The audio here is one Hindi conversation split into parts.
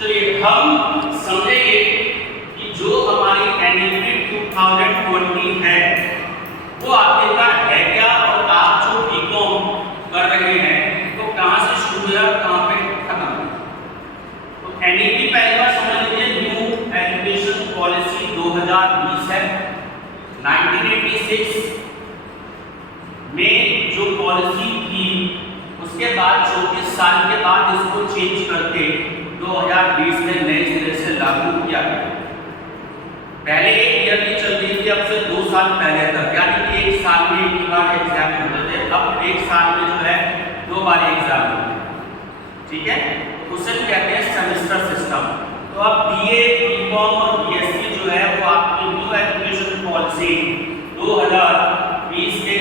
चलिए हम समझेंगे कि जो हमारी एनईपी 2020 है वो आखिरकार है क्या, और आप जो बीकॉम कर रहे हैं तो कहाँ से शुरू हुआ और कहाँ पे खत्म हुआ। तो एनईपी पहली बार समझ लीजिए, न्यू एजुकेशन पॉलिसी 2020 है। 1986 में जो पॉलिसी थी उसके बाद 34 साल के बाद इसको चेंज करके 2020 में नए सिरे से लागू किया गया। पहले एक ईयर की चल रही थी, अब से 2 साल पहले तक, यानी कि एक साल में एक बार एग्जाम होते थे, अब एक साल में जो है 2 बार एग्जाम होते हैं। ठीक है, उसे कहते हैं सेमेस्टर सिस्टम। तो अब बीए, बीकॉम और बीएससी जो है वो आपकी न्यू एजुकेशन पॉलिसी 2020 के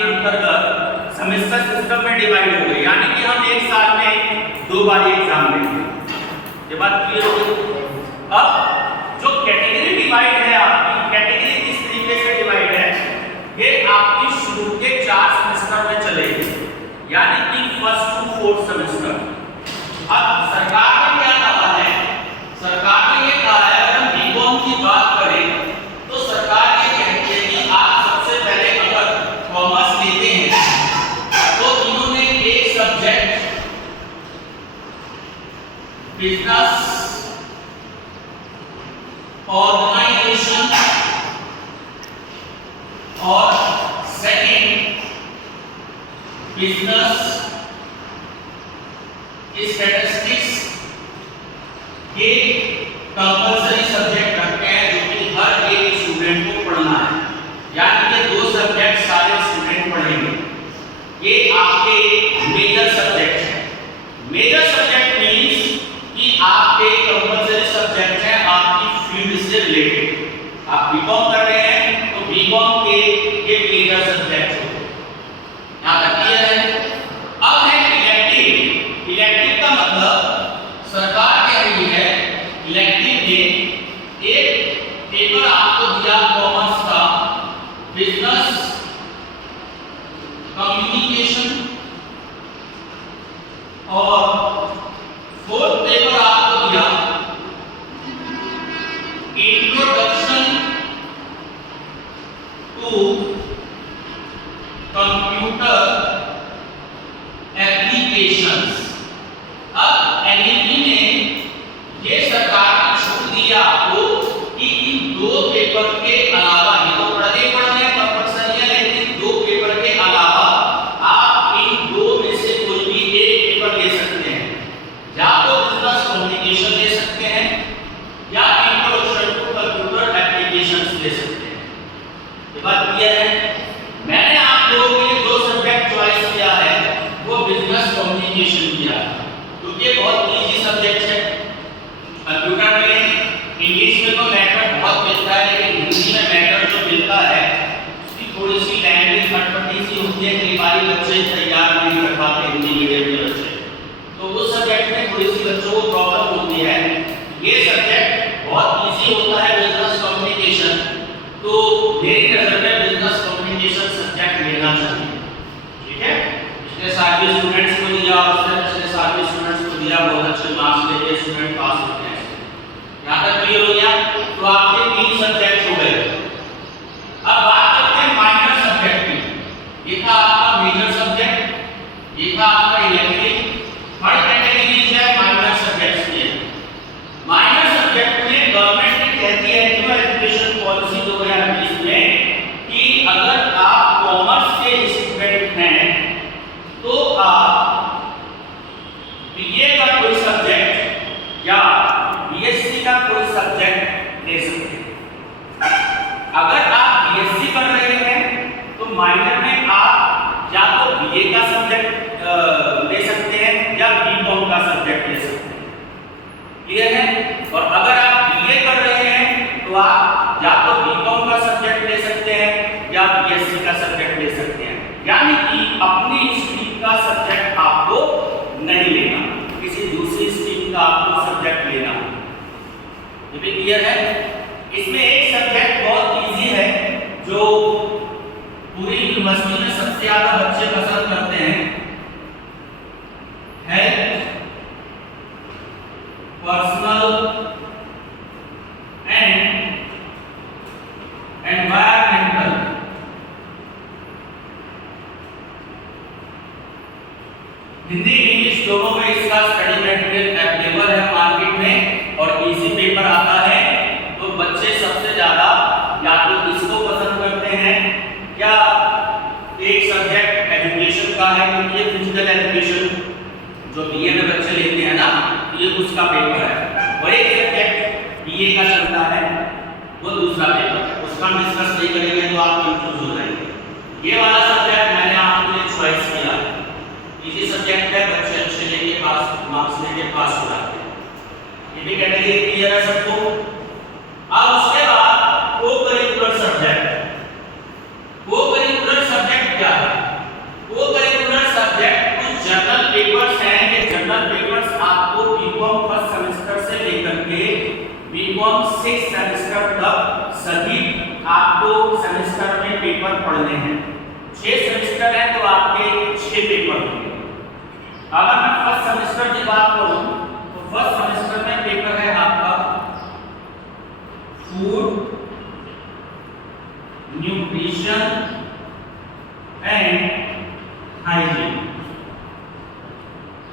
अंतर्गत सेमेस्टर सिस्टम में डिवाइड हो गए, यानी कि हम एक साल में 2 बार एग्जाम देंगे। ये बात क्लियर हो गई। अब जो कैटेगरी डिवाइड है, आपकी कैटेगरी किस तरीके से डिवाइड है, ये आपकी शुरू के 4 सेमेस्टर में चलेगी, यानी कि फर्स्ट टू फोर्थ सेमेस्टर। अब सरकार ने क्या कहा है, सरकार ने ये कहा है, अगर हम बीकॉम की बात करें तो सरकार ये कहती है कि आप सबसे पहले अगर कॉमर्स लेते हैं तो इन्होंने एक सब्जेक्ट बिजनेस ऑर्गेनाइजेशन और सेकंड बिजनेस स्टैटिस्टिक्स के कंपलसरी सब्जेक्ट रखते हैं, जो कि हर एक स्टूडेंट को पढ़ना है, यानी कि 2 सब्जेक्ट सारे स्टूडेंट पढ़ेंगे। ये आपके मेजर सब्जेक्ट है। मेजर सब्जेक्ट मींस कि आपके कंपलसरी सब्जेक्ट है आपकी फील्ड से रिलेटेड। आप बीकॉम कर रहे हैं तो बीकॉम के ये मेजर सब्जेक्ट हो। यहां तक क्लियर है। अब है इलेक्टिव। इलेक्टिव का मतलब सरकार कह रही है इलेक्टिव में एक पेपर आपको दिया कॉमर्स का, बिजनेस कम्युनिकेशन, और फोर्थ पेपर आपको दिया इंट्रोडक्शन टू कंप्यूटर एप्लीकेशंस। अब एनईपी ने ये सरकार ने छूट दिया आपको कि इन 2 पेपर के अलावा, ये तो पढ़ने कंपल्सरी है, लेकिन 2 पेपर के अलावा आप इन 2 में से कोई भी एक पेपर ले सकते हैं। या तो बिजनेस कम्युनिकेशन ले सकते हैं या इंट्रोडक्शन टू कंप्यूटर एप्लीकेशंस ले सकते हैं। ये बात क्लियर है। मैंने आप लोगों के लिए जो सब्जेक्ट चॉइस किया है वो बिजनेस कम्युनिकेशन किया है, क्योंकि ये बहुत इजी सब्जेक्ट है। कंप्यूटर में इंग्लिश में तो मैटर बहुत मिलता है, लेकिन हिंदी में मैटर जो मिलता है उसकी थोड़ी सी लैंग्वेज खटपटी सी होती है, कई बार बच्चे तैयार नहीं कर पाते हिंदी मीडियम के बच्चे, तो उस सब्जेक्ट में थोड़ी सी बच्चों को प्रॉब्लम होती है। ये सब्जेक्ट बहुत इजी होता है, बिजनेस कम्युनिकेशन, तो मेरी नजर में बिजनेस कम्युनिकेशन सब्जेक्ट लेना चाहिए। ठीक है, पिछले साल भी स्टूडेंट्स को दिया, उससे पिछले साल भी स्टूडेंट्स को दिया, बहुत अच्छे मार्क्स लेके स्टूडेंट पास होते हैं। यहाँ तक क्लियर हो गया। तो आपके 3 सब्जेक्ट हो गए। अब बात करते हैं माइनर सब्जेक्ट की। ये था आपका मेजर सब्जेक्ट, ये था आपका इलेक्टिव। थर्ड कैटेगरी है माइनर सब्जेक्ट्स की। माइनर सब्जेक्ट में गवर्नमेंट ने कहती है न्यू एजुकेशन पॉलिसी 2020 में कि अगर आप कॉमर्स के स्टूडेंट हैं तो आप बीए का कोई सब्जेक्ट या बीएससी का कोई सब्जेक्ट ले सकते हैं। अगर आप बीएससी कर रहे हैं तो माइनर में आप या तो बीए का सब्जेक्ट ले सकते हैं या बीकॉम का सब्जेक्ट ले सकते हैं। क्लियर है। और अगर आप बीए कर रहे हैं तो आप या तो बीकॉम का सब्जेक्ट ले सकते हैं या बीएससी का सब्जेक्ट ले सकते हैं, यानी कि अपनी स्ट्रीम का सब्जेक्ट आपको नहीं लेना, किसी दूसरी स्ट्रीम का आपको सब्जेक्ट लेना। ये भी क्लियर है। इसमें एक सब्जेक्ट बहुत इजी है जो पूरी यूनिवर्सिटी में सबसे ज्यादा बच्चे पसंद करते हैं, health personnel and environmental. Hindi English दोनों में इसका स्टडी मटेरियल अवेलेबल है मार्केट में और इजी पेपर आता है। तो बच्चे सबसे ज्यादा या तो इसको पसंद करते हैं, क्या एक सब्जेक्ट एजुकेशन का है क्योंकि ये फिजिकल एजुकेशन जो बीए में बच्चे लेते हैं ना, ये उसका पेपर है, और एक सब्जेक्ट बीए का चलता है वो दूसरा पेपर है, उसका डिस्कस नहीं करेंगे तो आप कंफ्यूज हो जाएंगे। ये वाला सब्जेक्ट मैंने आपके लिए चॉइस किया, इजी सब्जेक्ट है, बच्चे अच्छे लेके पास मार्क्स लेके पास हो जाते हैं। ये भी कैटेगरी क्लियर है सबको। अब उसके बाद को-करिकुलर सब्जेक्ट। को-करिकुलर सब्जेक्ट क्या है? को-करिकुलर सब्जेक्ट कुछ जनरल पेपर्स हैं। ये जनरल पेपर्स आपको बीकॉम फर्स्ट सेमेस्टर से लेकर के बीकॉम 6 सेमेस्टर तक सभी आपको सेमेस्टर में पेपर पढ़ने हैं। 6 सेमेस्टर है तो आपके 6 पेपर होंगे। अगर मैं फर्स्ट सेमेस्टर की बात करूं तो फर्स्ट सेमेस्टर में पेपर है आपका फूड न्यूट्रिशन एंड हाइजीन।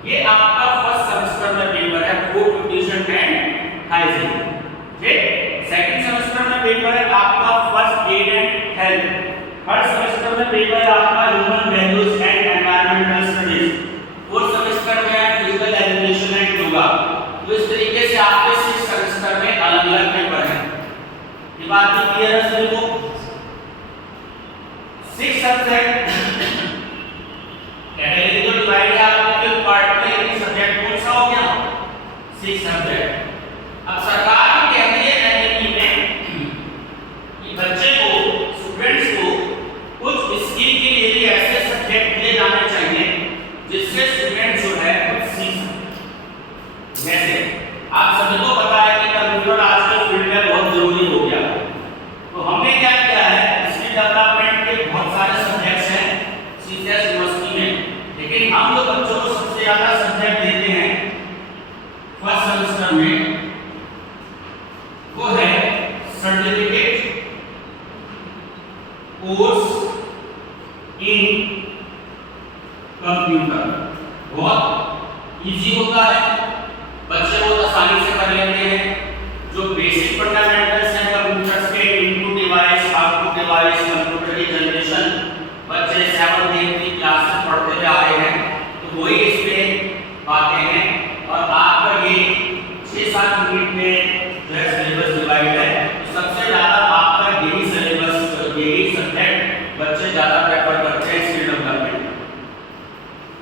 ये आपका फर्स्ट सेमेस्टर में पेपर है, फूड न्यूट्रिशन एंड हाइजीन। ठीक, सेकंड सेमेस्टर में पेपर है आपका first aid and health. Third semester में पेपर है आपका human values and environmental studies. Fourth semester में है फिजिकल एजुकेशन एंड योगा। तो इस तरीके से आपके 6 सेमेस्टर में अलग-अलग पेपर हैं। ये बात भी क्लियर है सभी को? 6 सब्जेक्ट कैटेगरी तो डिवाइड है आपके पार्ट में, लेकिन सब्जेक्ट कौन सा हो गया? 6 सब्जेक्ट। अब सरकार कहती है एनईपी में कि बच्चे को, स्टूडेंट्स को कुछ स्किल के लिए भी ऐसे सब्जेक्ट दिए जाने चाहिए जिससे स्टूडेंट जो है कुछ सीख सके। जैसे आप सभी को पता है कि कंप्यूटर आज के फील्ड में बहुत जरूरी हो गया, तो हमने क्या किया है, स्किल डेवलपमेंट के बहुत सारे सब्जेक्ट्स हैं सीसीएस यूनिवर्सिटी में, लेकिन हम जो बच्चों को सबसे ज्यादा सब्जेक्ट देते हैं फर्स्ट सेमेस्टर में वो है सर्टिफिकेट कोर्स इन कंप्यूटर। बहुत इजी होता है, बच्चे बहुत आसानी से कर लेते हैं। जो बेसिक फंडामेंटल्स हैं कंप्यूटर्स के, input device, output device, computer की जनरेशन, बच्चे 7th 8th की क्लास से पढ़ते हुए आ रहे हैं, तो वही इसमें बातें हैं। और आपका ये 6-7 यूनिट में जो है सिलेबस डिवाइड है, तो सबसे ज्यादा आपका यही सिलेबस, यही सब्जेक्ट बच्चे ज्यादा प्रेफर करते हैं स्किल डेवलपमेंट।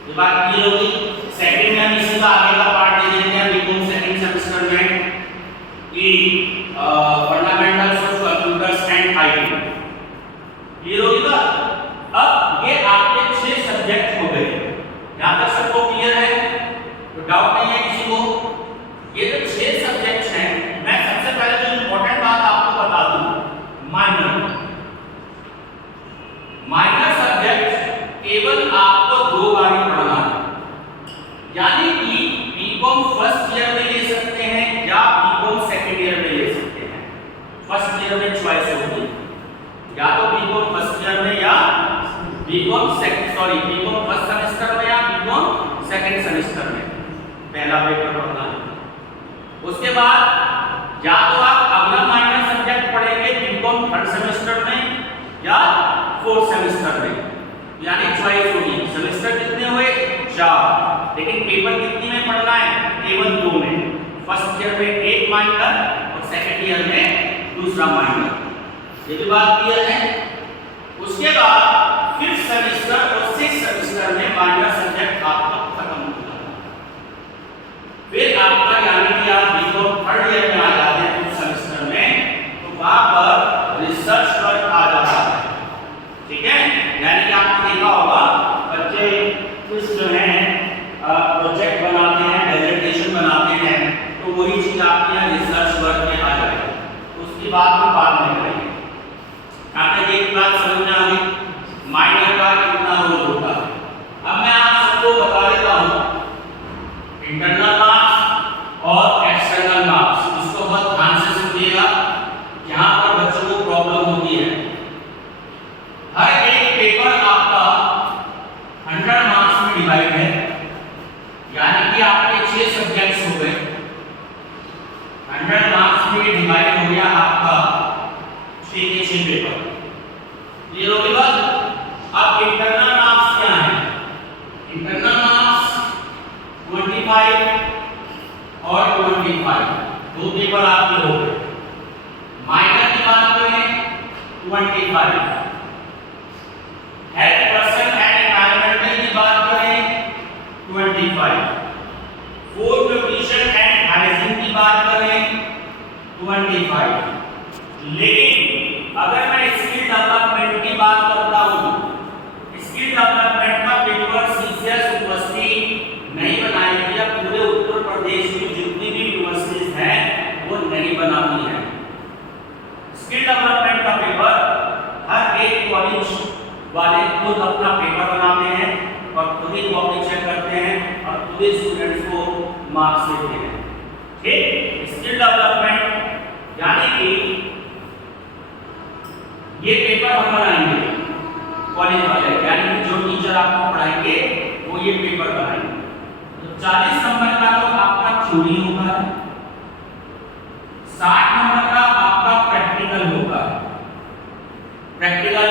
ये बात क्लियर होगी। सेकंड में हम इसी का आगे का पार्ट दे देते हैं बीकॉम सेकंड सेमेस्टर में कि fundamentals of computers and IT. Clear होगी बात? अब ये आपके 6 सब्जेक्ट हो गए। यहां तक सबको क्लियर है? तो डाउट नहीं है किसी को? ये जो 6 सब्जेक्ट्स हैं, मैं सबसे पहले जो इंपॉर्टेंट बात आपको बता दूं, माइनर सब्जेक्ट केवल आपको 2 बार ही पढ़ना है, यानी कि बीकॉम फर्स्ट ईयर में ले सकते हैं या बीकॉम सेकंड ईयर में ले सकते हैं। फर्स्ट ईयर में चॉइस होगी, या तो बीकॉम फर्स्ट ईयर में या बीकॉम फर्स्ट सेमेस्टर में या बीकॉम सेकंड सेमेस्टर में पहला पेपर पढ़ना है। उसके बाद या तो आप अगला माइनर सब्जेक्ट पढ़ेंगे बीकॉम थर्ड सेमेस्टर में या फोर्थ सेमेस्टर में, यानी चॉइस होगी। सेमेस्टर कितने हुए? 4, लेकिन पेपर कितने में पढ़ना है? केवल 2 में। फर्स्ट ईयर में 1 माइनर और सेकंड ईयर में दूसरा माइनर। ये भी बात क्लियर है? उसके बाद 5th सेमेस्टर और 6th सेमेस्टर में माइनर सब्जेक्ट आपका खत्म हो जाता है। फिर आपका यानी कि आप बीकॉम थर्ड ईयर में आ जाते हैं कुछ सेमेस्टर में, तो वहां पर रिसर्च वर्क आ जाता है। ठीक है, यानी कि आपने देखा होगा बच्चे कुछ जो हैं प्रोजेक्ट बनाते हैं, प्रेजेंटेशन बनाते हैं, तो वही चीज आपके यहाँ रिसर्च वर्क में आ जाएगी। उसकी बात हम बाद में करेंगे। आपने एक बात समझ में आ गई, माइनर का कितना रोल होता है। अब मैं आप सबको बता देता हूँ इंटरनल मार्क्स और लीजिएगा, यहाँ पर बच्चों को प्रॉब्लम होती है। हर एक पेपर आपका 100 मार्क्स में डिवाइड है, यानी कि आपके 6 सब्जेक्ट्स हो गए, 100 मार्क्स में डिवाइड हो गया आपका 6 के 6 पेपर। क्लियर हो गई बात? अब इंटरनल मार्क्स क्या है? इंटरनल मार्क्स 25 और 25, दो पेपर आपके हो गए। माइनर की बात करें 25, हेल्थ पर्सन एंड एनवायरमेंटल की बात करें 25, फूड न्यूट्रिशन एंड हाइजीन की बात करें 25। लेकिन अगर मैं स्किल डेवलपमेंट की बात करता हूं, स्किल डेवलपमेंट का पेपर सीसीएस यूनिवर्सिटी नहीं बनाएगी, या पूरे उत्तर प्रदेश में जितनी भी यूनिवर्सिटीज हैं वो नहीं बनाती हैं। स्किल डेवलपमेंट का पेपर हर एक कॉलेज वाले खुद अपना पेपर बनाते हैं और खुद ही कॉपी चेक करते हैं और खुद ही स्टूडेंट्स को मार्क्स देते हैं। ठीक, स्किल डेवलपमेंट यानी कि ये पेपर हम बनाएंगे कॉलेज वाले, यानी कि जो टीचर आपको पढ़ाएंगे वो ये पेपर बनाएंगे। तो 40 नंबर का तो आपका थ्योरी होगा, 60 नंबर का आपका प्रैक्टिकल होगा, प्रैक्टिकल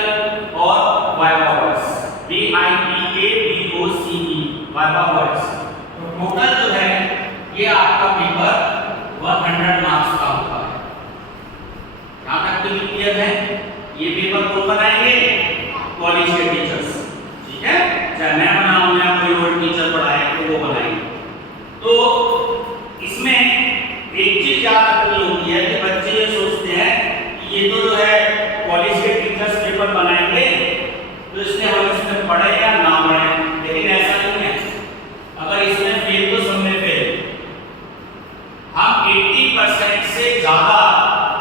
और viva words, VIVAVOCE viva words. तो टोटल जो है ये आपका पेपर 100 मार्क्स का होगा। यहां तक तो क्लियर है? ये पेपर कौन बनाएंगे? कॉलेज के टीचर्स, ठीक है, चाहे मैं बनाऊं या कोई और टीचर पढ़ाए तो वो बनाएंगे। तो इसमें एक चीज याद रखनी होती है कि बच्चे ये सोचते हैं कि ये तो जो है कॉलेज के टीचर्स पेपर बनाएंगे तो इसलिए हम इसमें पढ़े या ना पढ़े, लेकिन ऐसा नहीं है। अगर इसमें फेल तो सब में फेल। हम 80% से ज्यादा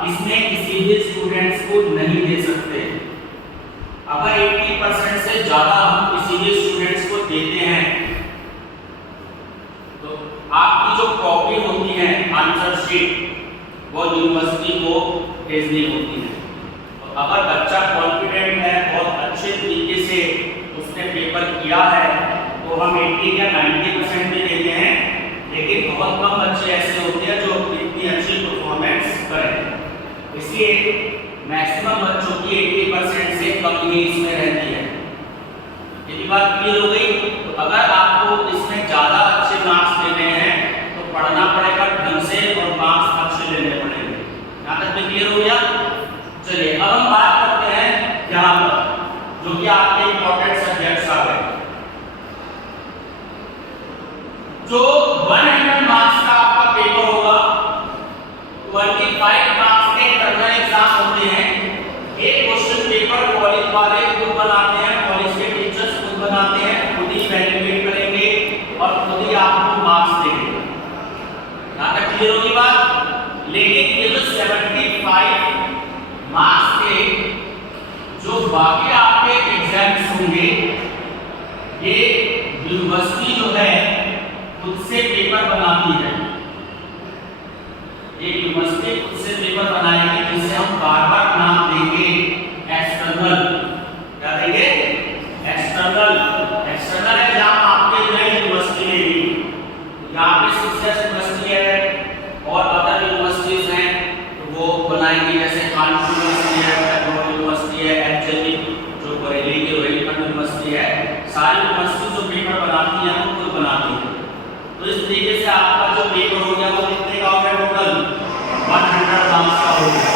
इसमें किसी भी स्टूडेंट्स को नहीं दे सकते। अगर 80% से ज्यादा हम किसी भी स्टूडेंट्स को देते हैं तो आपकी जो कॉपी होती है आंसर शीट वो यूनिवर्सिटी को भेजनी होती है। तो अगर बच्चा कॉन्फिडेंट है, बहुत अच्छे तरीके से उसने पेपर किया है तो हम 80 या 90% भी देते हैं, लेकिन बहुत कम बच्चे ऐसे होते हैं जो इतनी अच्छी परफॉर्मेंस करें। इसलिए मैक्सिमम बच्चों की 80% से कम ही इसमें रहती है। यदि बात क्लियर हो गई, तो अगर आपको इसमें ज्यादा अच्छे मार्क्स लेने हैं तो पढ़ना पड़ेगा ढंग से और मार्क्स अच्छे लेने पड़ेंगे। यहाँ तक भी क्लियर हो गया? चलिए अब हम बात करते हैं यहाँ पर जो कि आपके इंपॉर्टेंट सब्जेक्ट्स आ गए। जो 100 मार्क्स का आपका पेपर होगा, 25 मार्क्स के इंटरनल एग्जाम होते हैं। एक क्वेश्चन पेपर कॉलेज वाले खुद बनाते हैं, कॉलेज के टीचर्स खुद बनाते हैं, खुद ही वैल्यूएट करेंगे और खुद ही आपको मार्क्स देंगे। यहाँ तक क्लियर होगी बात? लेकिन ये जो 75 मार्क्स के जो बाकी आपके एग्जाम्स होंगे, ये यूनिवर्सिटी जो है खुद से पेपर बनाती है। एक यूनिवर्सिटी खुद से पेपर बनाएगी जिसे हम बार-बार नाम देंगे एक्सटर्नल। क्या देंगे? एक्सटर्नल। एक्सटर्नल एग्जाम आपके नई यूनिवर्सिटी लेगी। यहाँ पे सीसीएस यूनिवर्सिटी है और अदर यूनिवर्सिटीज हैं तो वो बनाएंगी, जैसे कानपुर यूनिवर्सिटी है, बेंगलोर यूनिवर्सिटी है, एचएलई जो बरेली की यूनिवर्सिटी है। सारी यूनिवर्सिटी जो पेपर बनाती है वो खुद बनाती है। तो इस तरीके से आपका जो पेपर हो गया वो कितने का हो गया? टोटल 100 मार्क्स का हो गया।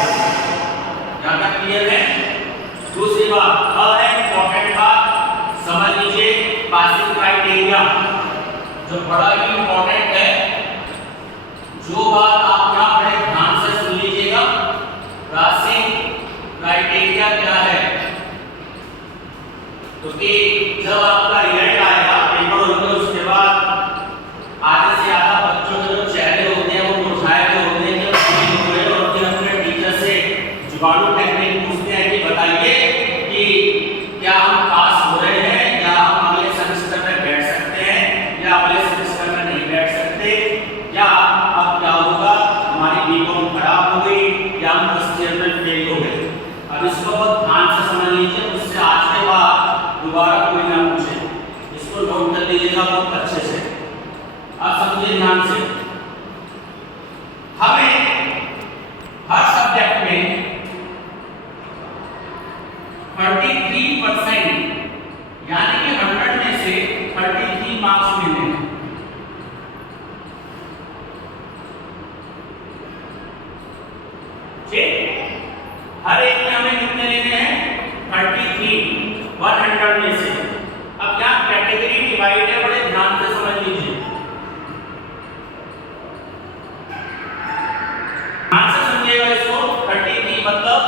यहाँ तक क्लियर है? दूसरी बात अब है इंपॉर्टेंट बात, समझ लीजिए पासिंग क्राइटेरिया, जो बड़ा ही इंपॉर्टेंट है। जो बात आप यहाँ पर ध्यान से सुन लीजिएगा, पासिंग क्राइटेरिया क्या है? क्योंकि जब आपका रिजल्ट आएगा पेपर होगा उसके बाद आधे से ज्यादा बच्चों के जो चेहरे होते हैं वो मुरझाए हुए होते हैं कि फेल हो गए, और फिर अपने टीचर से जुगाड़ू टेक्निक पूछते हैं कि बताइए कि क्या हम पास हो रहे हैं या हम अगले सेमेस्टर में बैठ सकते हैं या अगले सेमेस्टर में नहीं बैठ सकते, या अब क्या होगा ध्यान से, हमें हर सब्जेक्ट में 33% यानी कि 100 में से 33 मार्क्स मिलने हैं। ठीक, हर एक में हमें कितने लेने हैं? 33 100 में से। अब यहाँ कैटेगरी डिवाइड है, बड़े ध्यान से समझ लीजिए, ध्यान से समझिएगा इसको। 33 मतलब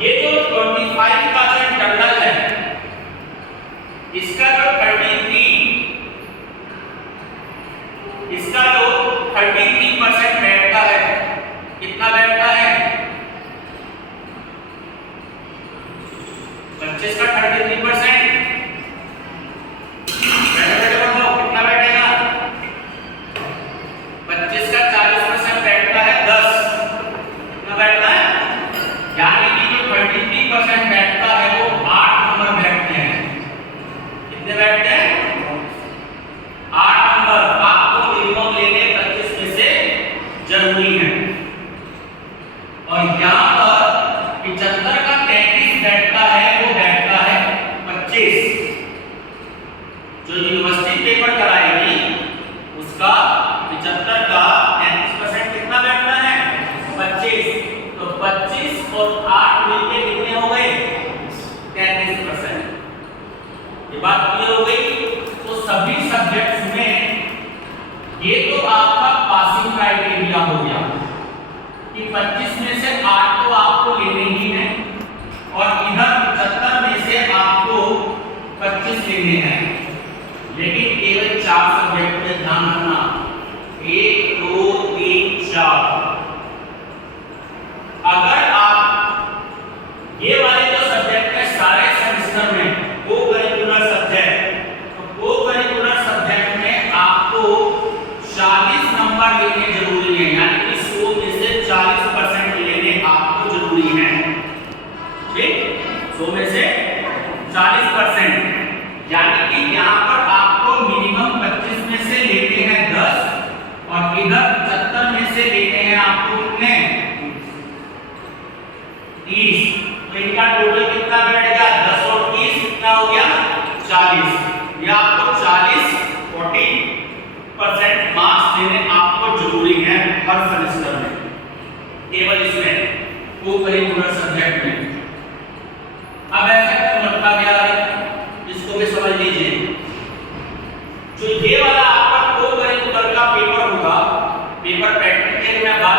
ये जो 25 का जो इंटरवल है, इसका जो 33, इसका जो 33% बैठता है, कितना बैठता है? 25 का 33% कितना बैठेगा? 25 का 40% बैठता है 10। कितना बैठता है? यानी कि जो 33% बैठता है वो 8 नंबर बैठते हैं। कितने बैठते हैं? 8 नंबर आपको मिनिमम लेने 25 में से जरूरी है। और यहाँ पर 75 का 33 बैठता है, वो बैठता है 25। जो यूनिवर्सिटी पेपर कराएगी उसका 75 का 33% कितना बैठता है? 25। तो 25 और 8 मिलके कितने हो गए? 33%। ये बात क्लियर हो गई। तो सभी सब्जेक्ट्स में ये तो आपका पासिंग क्राइटेरिया हो गया कि 25 में से 8 तो आपको लेने ही हैं और इधर 75 में से आपको 25 लेने हैं। लेकिन केवल 4 सब्जेक्ट में ध्यान रखना, 1 2 3 4। अगर आप ये वाले जो सब्जेक्ट है सारे सेमेस्टर में को-करिकुलर सब्जेक्ट, तो को-करिकुलर सब्जेक्ट में आपको 40 नंबर लेने जरूरी है, यानी कि 100 में से 40% लेने आपको जरूरी है। ठीक, 100 में से 40%, यानी कि यहाँ पर आपको मिनिमम 25 में से लेते हैं 10 और इधर 75 में से लेते हैं आपको कितने? 30। तो इनका टोटल कितना बैठ गया? 10 और 30 कितना हो गया? 40। ये आपको 40% मार्क्स देने आपको जरूरी है हर सेमेस्टर में, केवल इसमें को-करिकुलर सब्जेक्ट में। अब ऐसा क्यों रखा गया है, इसको भी समझ लीजिए। जो ये वाला आपका को-करिकुलर का पेपर होगा, पेपर प्रैक्टिकल में बात